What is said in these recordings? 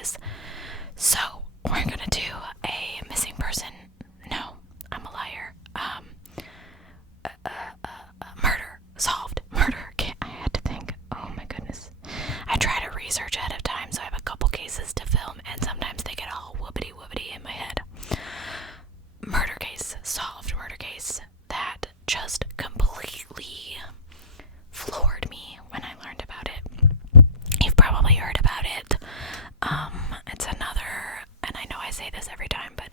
cases. So we're gonna do a missing person. No, I'm a liar. Murder solved. Murder. I had to think. Oh my goodness. I try to research ahead of time, so I have a couple cases to film, and sometimes they get all whoopity in my head. Murder case solved. Murder case that just completely floored me when I learned about it. You've probably heard about it. It's another, and I know I say this every time, but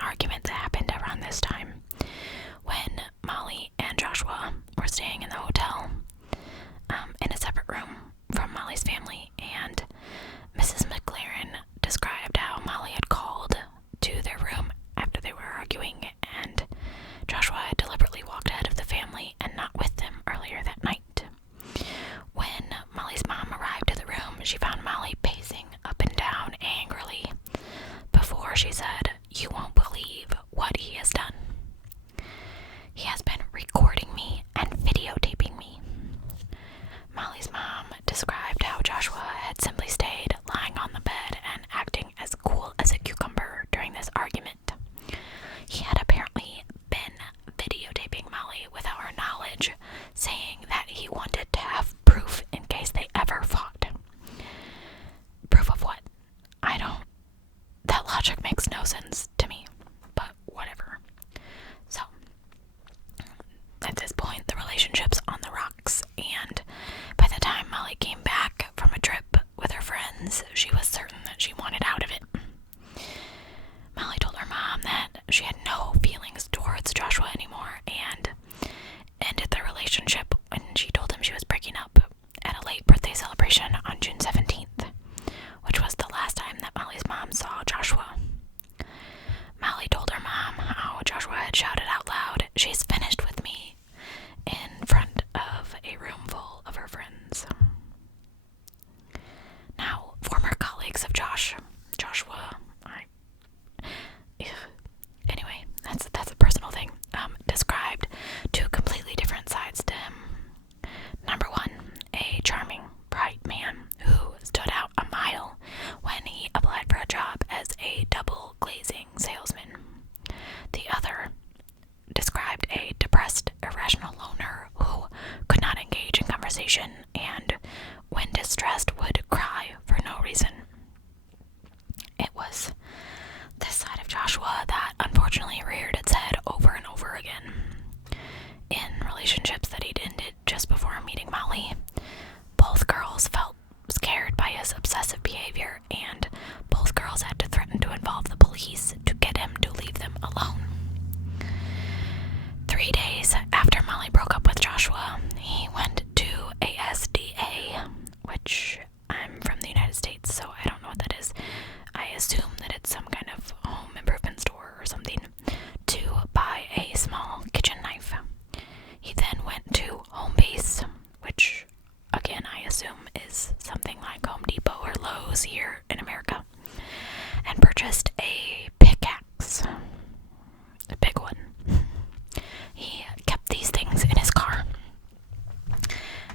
argument that happened around this time when Molly and Joshua were staying in the hotel in a separate room from Molly's family, and Mrs. Mclaren described how Molly had called to their room after they were arguing, and Joshua had deliberately walked ahead of the family and not with them earlier that night. When Molly's mom arrived to the room, she found Molly pacing up and down angrily before she said, "You won't believe what he has done. He has been recording me and videotaping me." Molly's mom described how Joshua had simply stayed lying on the bed and acting as cool as a cucumber during this argument. He had apparently been videotaping Molly without her knowledge, saying that he wanted to have proof in case they ever fought. Proof of what? That logic makes no sense to me, but whatever. So, at this point, the relationship's on the rocks, and by the time Molly came back from a trip with her friends, she was certain that she wanted out of it. Molly told her mom that she had no feelings towards Joshua anymore, and ended the relationship when she told him she was breaking up at a late birthday celebration on June 17th, which was the last time that Molly's mom saw Joshua. Molly told her mom how Joshua had shouted out loud, "She's finished with me," in front of a room full of her friends. Now, former colleagues of Joshua, anyway, that's a personal thing, described two completely different sides to him. Number one, a charming, bright man who stood out a mile when he applied for a job as a double glazing salesman. The other described a depressed, irrational loner who could not engage in conversation and, when distressed, would cry for no reason. It was this side of Joshua that unfortunately reared its head over and over again. In relationships that he'd ended just before meeting Molly, both girls felt scared by his obsessive behavior, and both girls had to threaten to involve the police to get him to leave them alone. 3 days after Molly broke up with Joshua, he went to ASDA, which I'm from the United States, so I don't know what that is. I assume that it's some kind of home improvement store or something, to buy a small kitchen knife. He then went to Home Base, which again I assume is something like Home Depot or Lowe's here in America, and purchased a pickaxe, a big one. He kept these things in his car,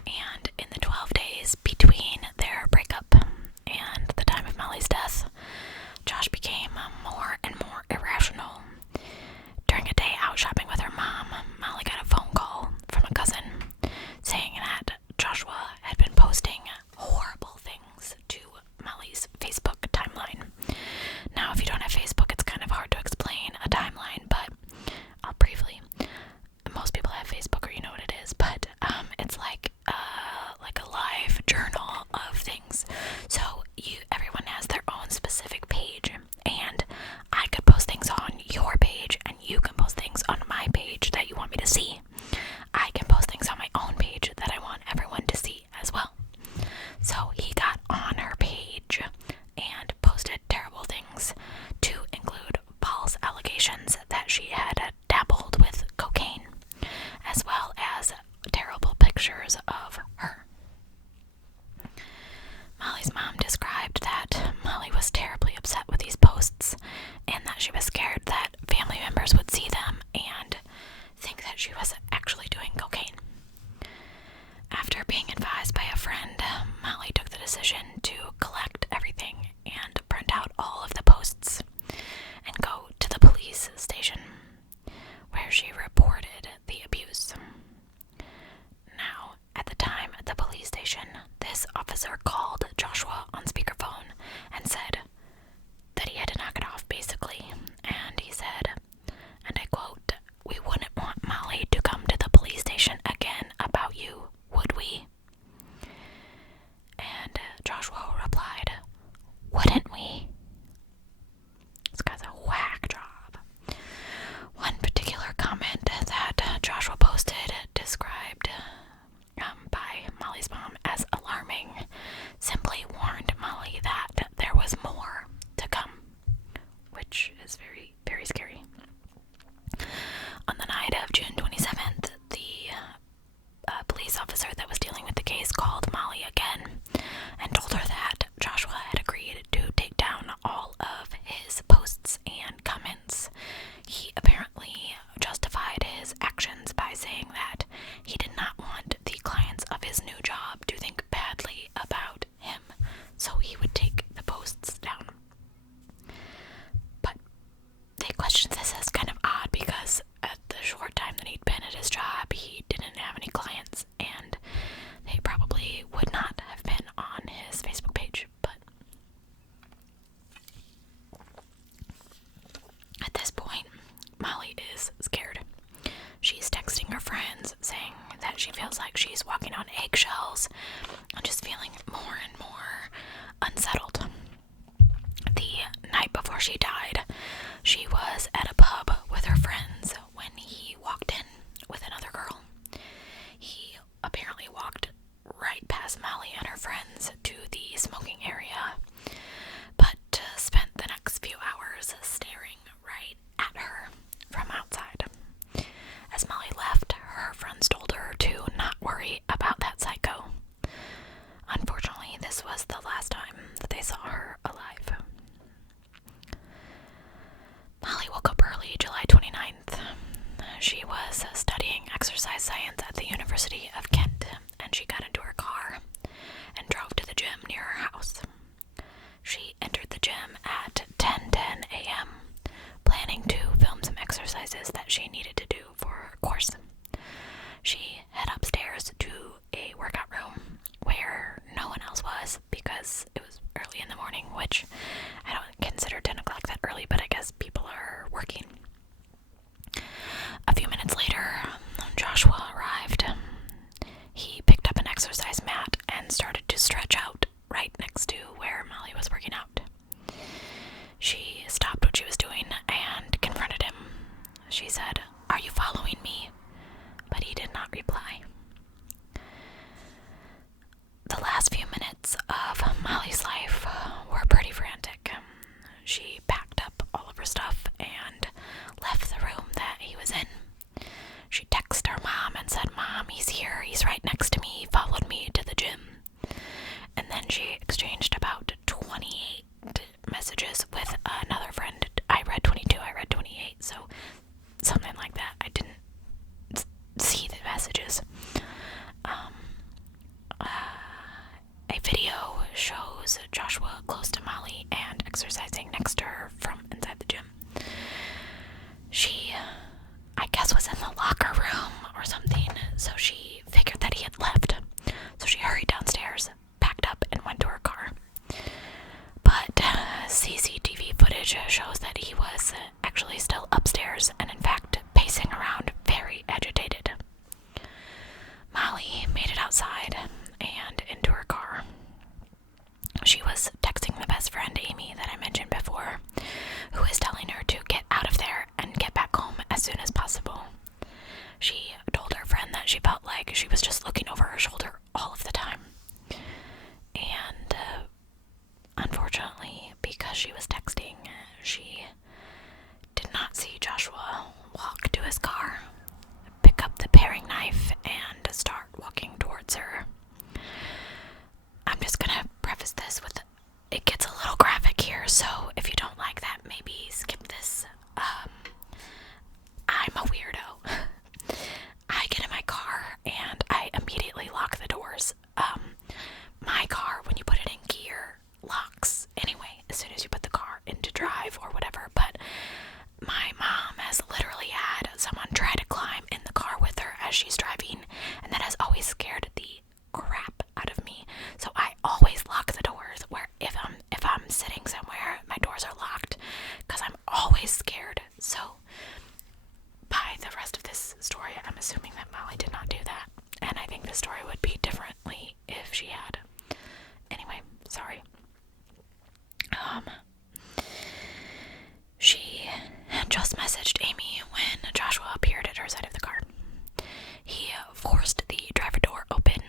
and in the 12 days between their breakup and the time of Molly's death, Josh became more and more irrational. During a day out shopping with her mom, Molly got a phone call from a cousin saying that Joshua had been posting horrible things to Molly's Facebook timeline. Now, if you don't have Facebook, it's kind of hard to explain a timeline, but I'll briefly. Most people have Facebook, or you know what it is, but it's like a live journal of things. So everyone has their own specific page, and I could post things on your page, and you can post things on my page that you want me to see. I can post things on my own page that I want everyone to see as well. So he got on her page and posted terrible things, to include false allegations that she had dabbled with cocaine, as well as terrible pictures of her. Molly's mom described that Molly was terribly upset with these posts, and that she was scared that family members would see them and think that she was actually doing cocaine. After being advised by a friend, Molly took the decision to collect everything and print out all of the posts and go to the police station, where she reported the abuse. Now, at the time at the police station, this officer called Joshua on speakerphone and said that he had to knock it off, basically. And he said, and I quote, "We wouldn't want Molly to come to the police station again about you, would we?" And Joshua replied, "Wouldn't we?" This guy's a whack job. eggshells and just feeling more and more unsettled. The night before she died, she was at a pub with her friends when he walked in with another girl. He apparently walked right past Molly and her friends to the smoking area, but spent the next few hours staring right at her from outside. As Molly left, her friends told her to not worry about that psycho. Unfortunately, this was the last time that they saw her alive. Molly woke up early, July 29th. She was studying exercise science at the University of Kent, and she got into her car and drove to the gym near her house. She entered the gym at 10:10 a.m., planning to film some exercises that she needed to do for her course. She head upstairs to a workout room where no one else was because it was early in the morning, which I don't consider 10 o'clock that early, but I guess people are working. A few minutes later, Joshua arrived. He picked up an exercise mat and started to stretch out right next to where Molly was working out. She stopped what she was doing and confronted him. She said, "Are you following me?" But he did not reply. The last few minutes of Molly's life were pretty frantic. She packed up all of her stuff and left the room that he was in. She texted her mom and said, "Mom, he's here. He's right next to me. He followed me to the gym." And then she exchanged about 28 messages with another friend. I read 22, I read 28, so something like that. I didn't see the messages. A video shows Joshua close to Molly and exercising next to her from inside the gym. She, I guess, was in the locker room or something, so she figured that he had left. So she hurried downstairs, packed up, and went to her car. But CCTV footage shows that he was actually still upstairs and, in fact, pacing around very agitated. Molly made it outside and into her car. She was texting the best friend, Amy, that I mentioned before, who was telling her to get out of there and get back home as soon as possible. She told her friend that she felt like she was just looking over her shoulder all of the time. And unfortunately, because she was texting, she did not see Joshua walk to his car, pick up the paring knife, and start walking towards her. I'm just gonna preface this with, it gets a little graphic here, so if you don't like that, maybe skip this. I'm a weirdo. I get in my car and I immediately lock the doors. My car, when you put it in gear, locks anyway as soon as you put the car into drive or whatever, but my mom has literally had someone try to climb in the car with her as she's driving, and that has always scared the crap out of me. So I always lock the doors, where if I'm sitting somewhere, my doors are locked because I'm always scared. So by the rest of this story, I'm assuming that Molly did not do that, and I think the story would be differently if she had. Anyway, sorry. She had just messaged Amy when Joshua appeared at her side of the car. He forced the driver door open,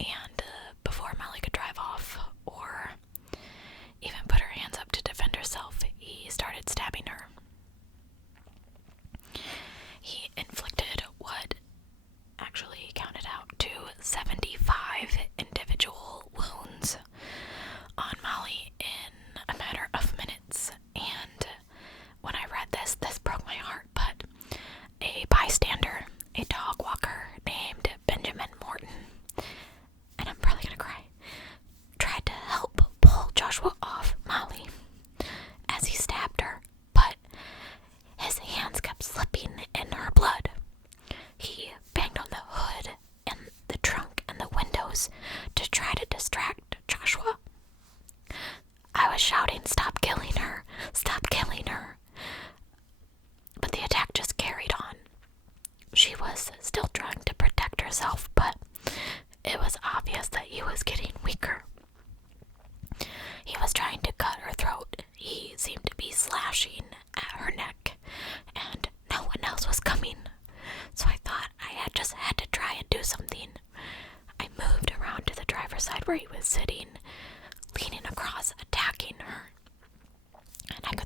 and before Molly could drive off or even put her hands up to defend herself, he started stabbing her. He inflicted what actually counted out to 75 individual wounds on Molly in a matter of minutes. And when I read this broke my heart, but a bystander, a dog walker named Benjamin Morton, and I'm probably gonna cry, tried to help pull Joshua off Molly as he stabbed her, but his hands kept slipping in her blood. He banged on the hood and the trunk and the windows to try to distract Joshua. I was shouting, "Stop killing her! Stop killing her!" But the attack just carried on. She was still trying to protect herself, but it was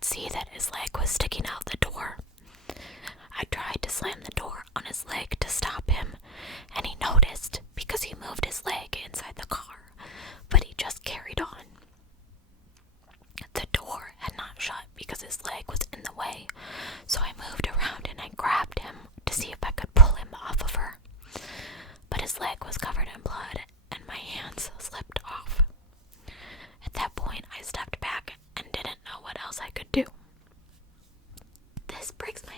see that his leg was sticking out the door. I tried to slam the door on his leg to stop him, and he noticed because he moved his leg inside the car, but he just carried on. The door had not shut because his leg was in the way, so I moved around and I grabbed him to see if I could pull him off of her. But his leg was covered in blood and my hands slipped off. At that point, I stepped back and didn't know what else I could do. This breaks my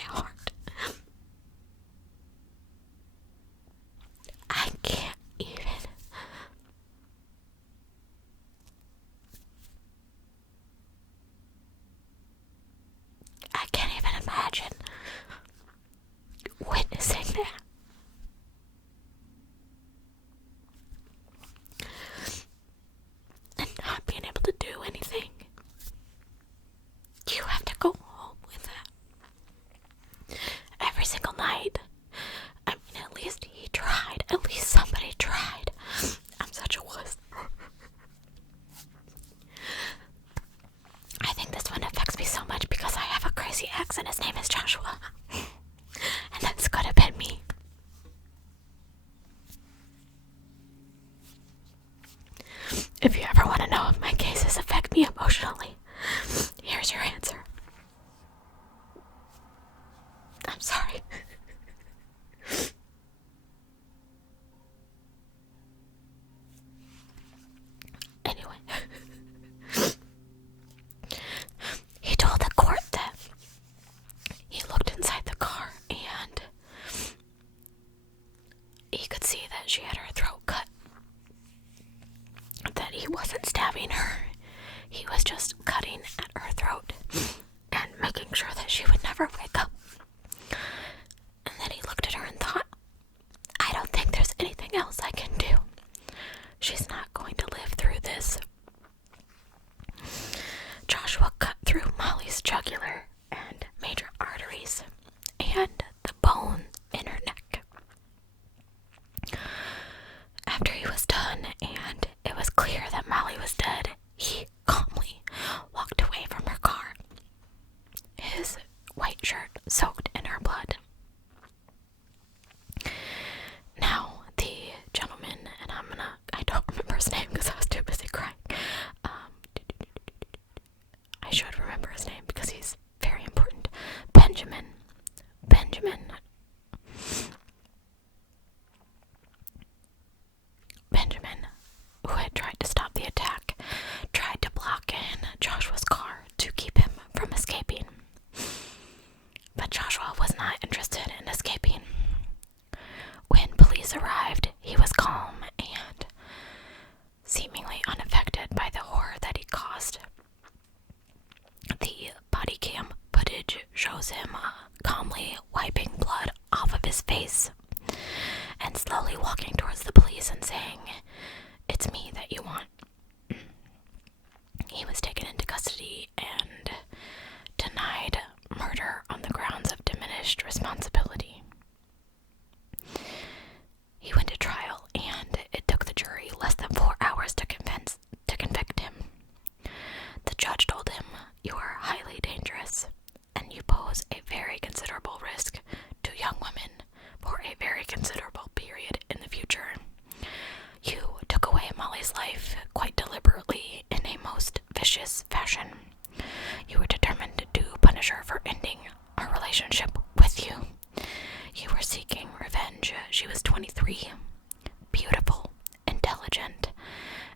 heart. I can't even. I can't even imagine witnessing that. And not being able to do anything. You have to go home with that. Every single night. I mean, at least he tried. At least somebody tried. I'm such a wuss. I think this one affects me so much because I have a crazy ex and his name is Joshua. And that's could have been me. If you ever want to know if my cases affect me emotionally, here's your answer. I'm sorry. Anyway, he told the court that he looked inside the car and he could see that she had her throat cut. That he wasn't stabbing her, he was just cutting at her throat and making sure that she would never wake up. And then he looked at her and thought, I don't think there's anything else I can do. She's not going to live through this. Joshua cut through Molly's jugular and major arteries and the bone in her neck. After he was done and it was clear that Molly was dead, he calmly walked away from her car, his white shirt soaked in her blood. Now, the gentleman, and I don't remember his name because I was too busy crying. I should remember his name because he's very important. Benjamin, who had tried to stop the attack, tried to block in Joshua's car to keep him from escaping. But Joshua was not interested in escaping. When police arrived, he was calm and seemingly unaffected by the horror that he caused. The body cam footage shows him calmly wiping blood off of his face and slowly walking towards the police and saying, "It's me that you want." He was taken into custody and denied murder on the grounds of diminished responsibility. He went to trial and it took the jury less than 4 hours to convict him. The judge told him, "You are highly dangerous and you pose a very considerable risk to young women for a very considerable period in the future. You took away Molly's life quite deliberately in a most vicious fashion. You were determined to punish her for ending her relationship with you. You were seeking revenge. She was 23, beautiful, intelligent,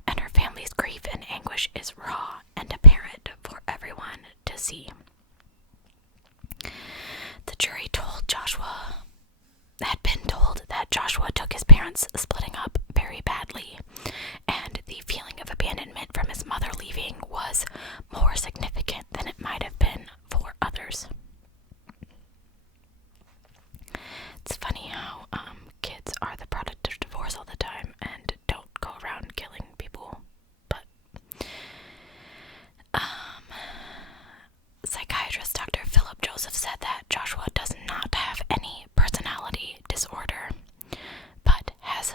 and her family's grief and anguish is raw and apparent for everyone to see." The jury had been told that Joshua took his parents splitting up very badly, and the feeling of abandonment from his mother leaving was more significant than it might have been for others. It's funny how kids are the product of divorce all the time and don't go around killing people, but psychiatrist Dr. Philip Joseph said that Joshua does not have any personality disorder, but has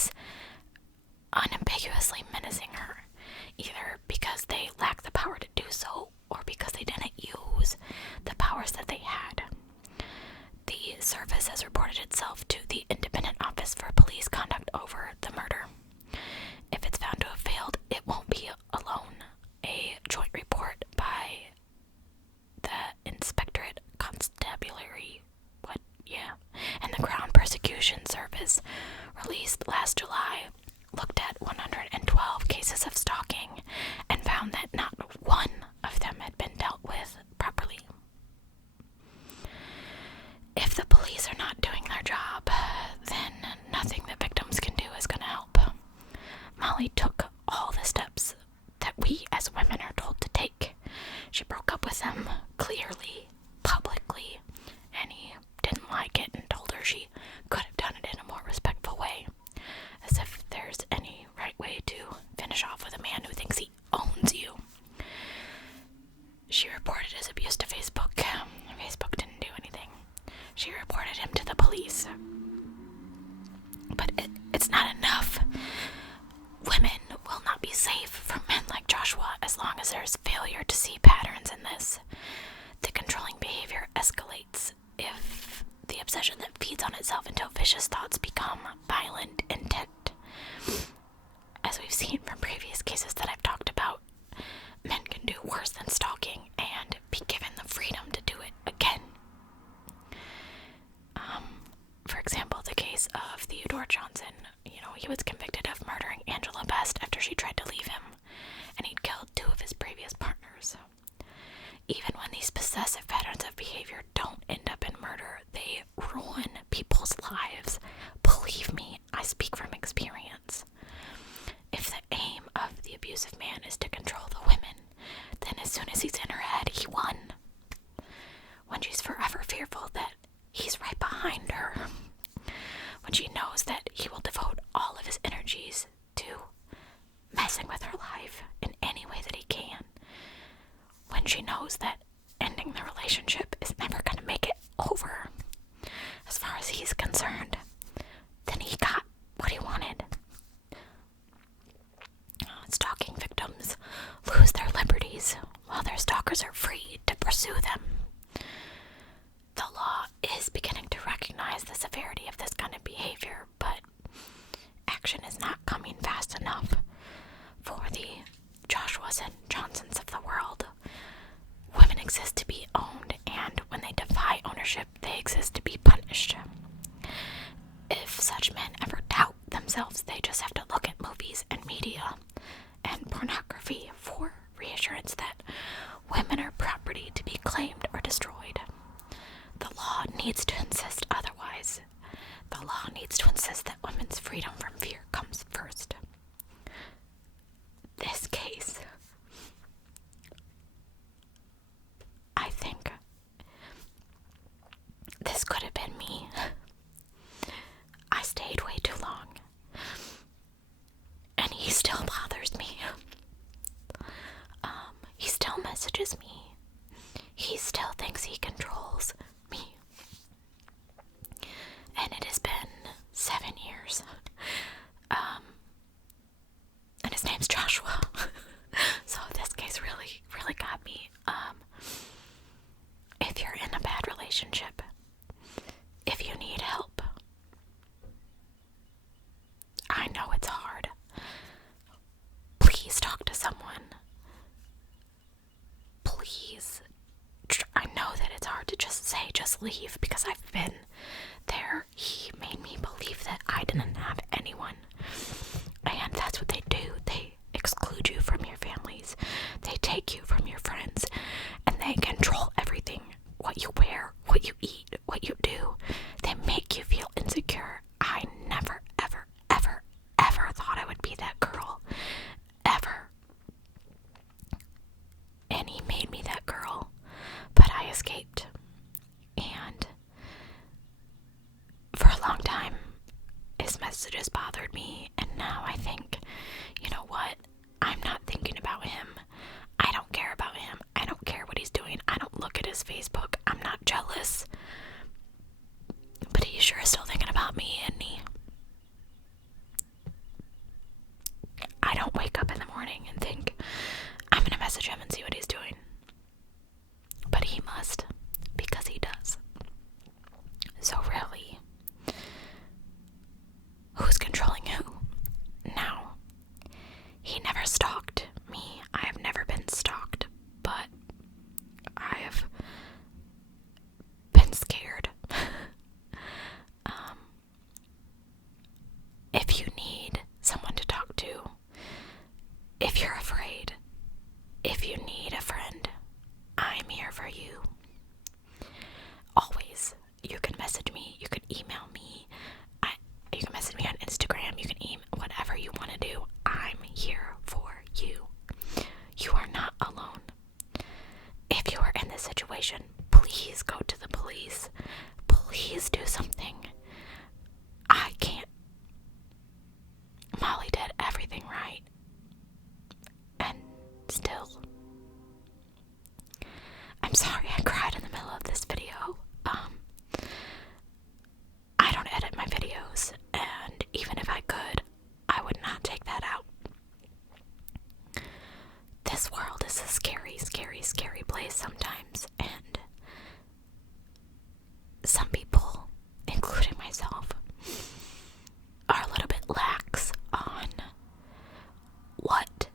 was unambiguously menacing her, either because they lacked the power to do so or because they didn't use the powers that they had. The service has reported itself to the Independent Office for Police Conduct over the murder. If it's found to have failed, it won't be alone. A joint report by the Inspectorate Constabulary, and the Crown Prosecution Service, released last July, looked at 112 cases of stalking and found that not one of them had been dealt with properly. If the police are not doing their job, then nothing the victims can do is going to help. Molly took all the steps that we as women are told to take. She broke up with him clearly, publicly, and he didn't like it and told her she could have done it in a more respectful way, as if there's any right way to finish off with a man who thinks he owns you. She reported his abuse to Facebook. Facebook didn't do anything. She reported him to the police. But it's not enough. Women will not be safe from men like Joshua as long as there's failure to see patterns in this. The controlling behavior escalates if the obsession that feeds on itself until vicious thoughts become violent intent. As we've seen from previous cases that I've talked about, men can do worse than stalking and be given the freedom to do it again. For example, the case of Theodore Johnson. He was convicted of murdering Angela Best after she tried to leave him, and he'd killed 2 of his previous partners. Even when these possessive patterns of behavior don't end up in murder, they ruin people's lives. Believe me, I speak from experience. If the aim of the abusive man is to control the women, then as soon as he's in her head, he won. When she's forever fearful that he's right behind her, when she knows that he will devote all of his energies to messing with her life in any way that he can, when she knows that ending the relationship is never going to make it over, as far as he's concerned, then he got what he wanted. Stalking victims lose their liberties while their stalkers are free to pursue them. The law is beginning to recognize the severity of this kind of behavior, but action is not coming fast enough for the Joshuas and Johnsons of the world. Women exist to be owned, and when they defy ownership, they exist to be punished. If such men ever doubt themselves, they just have to look at movies and media and pornography for reassurance that women are property to be claimed or destroyed. The law needs to insist otherwise. The law needs to insist that women's freedom from fear comes first. This case, I think this could have been me. I stayed way too long, and he still bothers me. He still messages me. He still thinks he controls me. And it has been 7 years. And his name's Joshua. So this case really got me. If you're in a bad relationship, if you need help, I know it's hard. Please talk to someone. Please. I know that it's hard to just say, just leave, because I've been there. He made me believe that I didn't have anyone. And that's what they do. They exclude you from your families. They take you from your friends. And they control everything. What you wear, what you eat, what you do. They make you feel insecure. I never, ever, ever, ever thought I would be that girl. Ever. And he made me that girl. But I escaped. And for a long time, his messages bothered me. And now I think, you know what? I'm not thinking about him. I don't care about him. I don't care what he's doing. I don't look at his Facebook. I'm not jealous. But he sure is still thinking about me, isn't he? videos, and even if I could, I would not take that out. This world is a scary, scary, scary place sometimes, and some people, including myself, are a little bit lax on what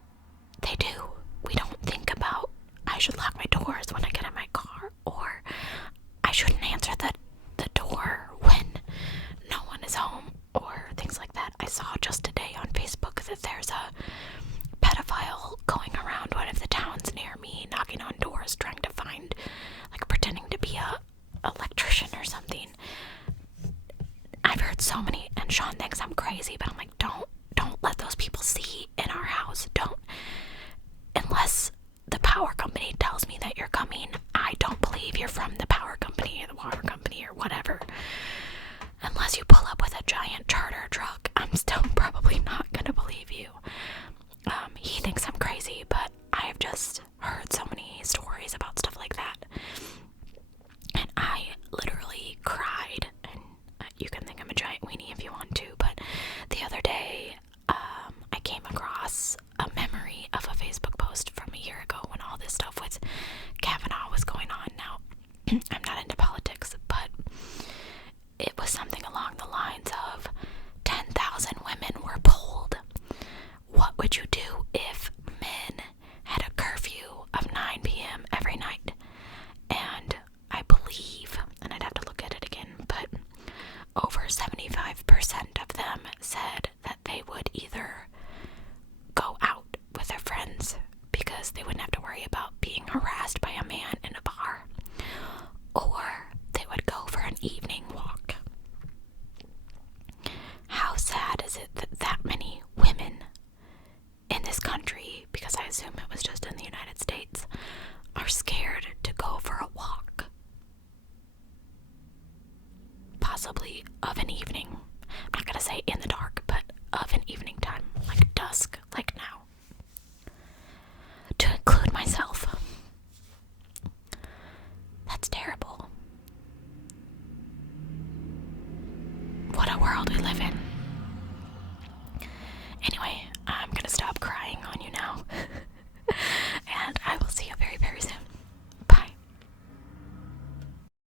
they do. We don't think about, I should lock my doors when I get in my car, or I shouldn't answer the door when no one is home, or things like that. I saw just today on Facebook that there's a pedophile going around one of the towns near me, knocking on doors, trying to find, like, pretending to be a electrician or something. I've heard so many, and Sean thinks I'm crazy, but I'm like, don't let those people see in our house. Don't, unless the power company tells me that you're coming. I don't believe you're from the power company or the water company or whatever. Unless you pull up with a giant charter truck, I'm still probably not gonna believe you. He thinks I'm crazy, but I have just heard so many stories about stuff like that. And I literally cried, and you can think I'm a giant weenie if you want to, but the other day, I came across a memory of a Facebook post from a year ago when all this stuff with Kavanaugh was going on. Now, I'm not into politics, but it was something along the lines of 10,000 women were polled. What would you do if men had a curfew of 9 p.m. every night? And I believe, and I'd have to look at it again, but over 75% of them said that they would either go out with their friends because they wouldn't have to worry about being harassed by a man in a bar, or they would go for an evening walk. How sad is it that that many women in this country, because I assume it was just in the United States, are scared to go for a walk? Possibly of an evening. I'm not gonna say in the dark, but of an evening time, like dusk, like now. To include myself. That's terrible. What a world we live in.